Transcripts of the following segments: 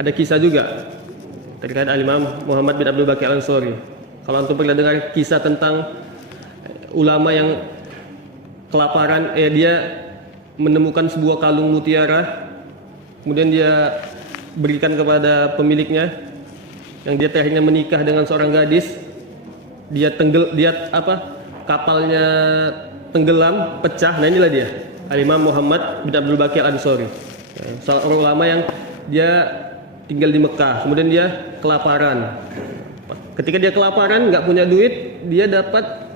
ada kisah juga terkait Al-Imam Muhammad bin Abdul Baqi Al-Ansari. Kalau antum pernah dengar kisah tentang ulama yang kelaparan, dia menemukan sebuah kalung mutiara, kemudian dia berikan kepada pemiliknya, yang dia akhirnya menikah dengan seorang gadis. Kapalnya tenggelam, pecah. Nah, inilah dia, Al-Imam Muhammad bin Abdul Baqi Al-Ansari, salah seorang ulama yang dia tinggal di Mekah, kemudian dia kelaparan. Ketika dia kelaparan, nggak punya duit, dia dapat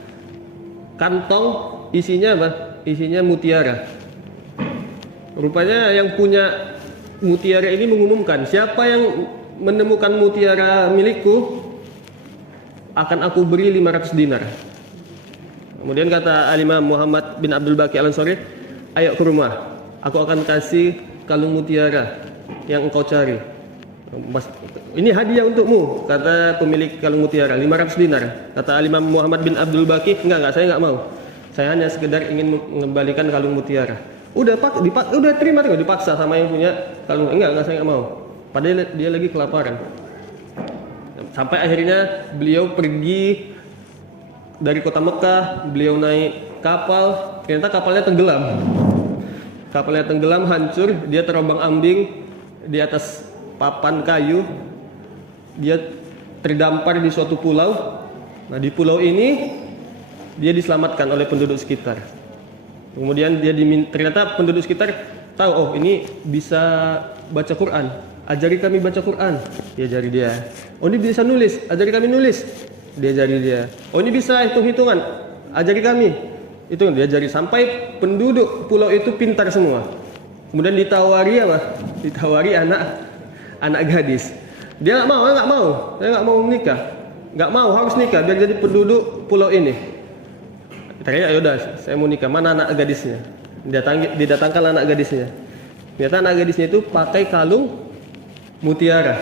kantong isinya apa? Isinya mutiara. Rupanya yang punya mutiara ini mengumumkan, siapa yang menemukan mutiara milikku akan aku beri 500 dinar. Kemudian kata Al-Imam Muhammad bin Abdul Baqi Al-Ansari, ayo ke rumah, aku akan kasih kalung mutiara yang engkau cari. Mas, ini hadiah untukmu, kata pemilik kalung mutiara, 500 dinar. Kata Al-Imam Muhammad bin Abdul Baqi, enggak, saya enggak mau. Saya hanya sekedar ingin mengembalikan kalung mutiara. Udah terima, dipaksa sama yang punya kalung. Enggak, saya enggak mau. Padahal dia lagi kelaparan. Sampai akhirnya beliau pergi dari kota Mekah, beliau naik kapal, ternyata kapalnya tenggelam. Kapalnya tenggelam, hancur, dia terombang-ambing di atas papan kayu. Dia terdampar di suatu pulau. Nah, di pulau ini dia diselamatkan oleh penduduk sekitar. Kemudian ternyata penduduk sekitar tahu, oh ini bisa baca Quran, ajari kami baca Quran, diajari dia. Oh ini bisa nulis, ajari kami nulis, diajari dia. Oh ini bisa hitung-hitungan, ajari kami. Itu diajari sampai penduduk pulau itu pintar semua. Kemudian ditawari apa? Ditawari anak gadis. Dia nggak mau, saya nggak mau menikah, nggak mau, harus nikah biar jadi penduduk pulau ini. Ternyata yaudah, saya mau nikah. Mana anak gadisnya? Didatangkan anak gadisnya. Ternyata anak gadisnya itu pakai kalung mutiara.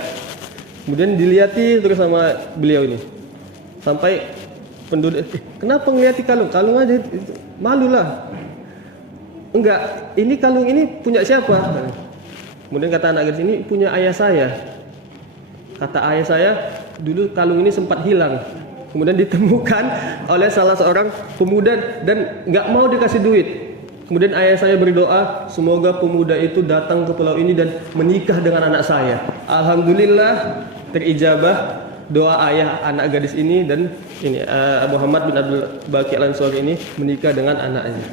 Kemudian dilihati terus sama beliau ini. Sampai penduduk, kenapa ngeliati kalung? Kalung aja, malulah. Enggak, ini kalung ini punya siapa? Kemudian kata anak gadis, ini punya ayah saya. Kata ayah saya, dulu kalung ini sempat hilang. Kemudian ditemukan oleh salah seorang pemuda dan nggak mau dikasih duit. Kemudian ayah saya berdoa, semoga pemuda itu datang ke pulau ini dan menikah dengan anak saya. Alhamdulillah terijabah doa ayah anak gadis ini, dan ini Muhammad bin Abdul Baqi Al-Ansari ini menikah dengan anaknya.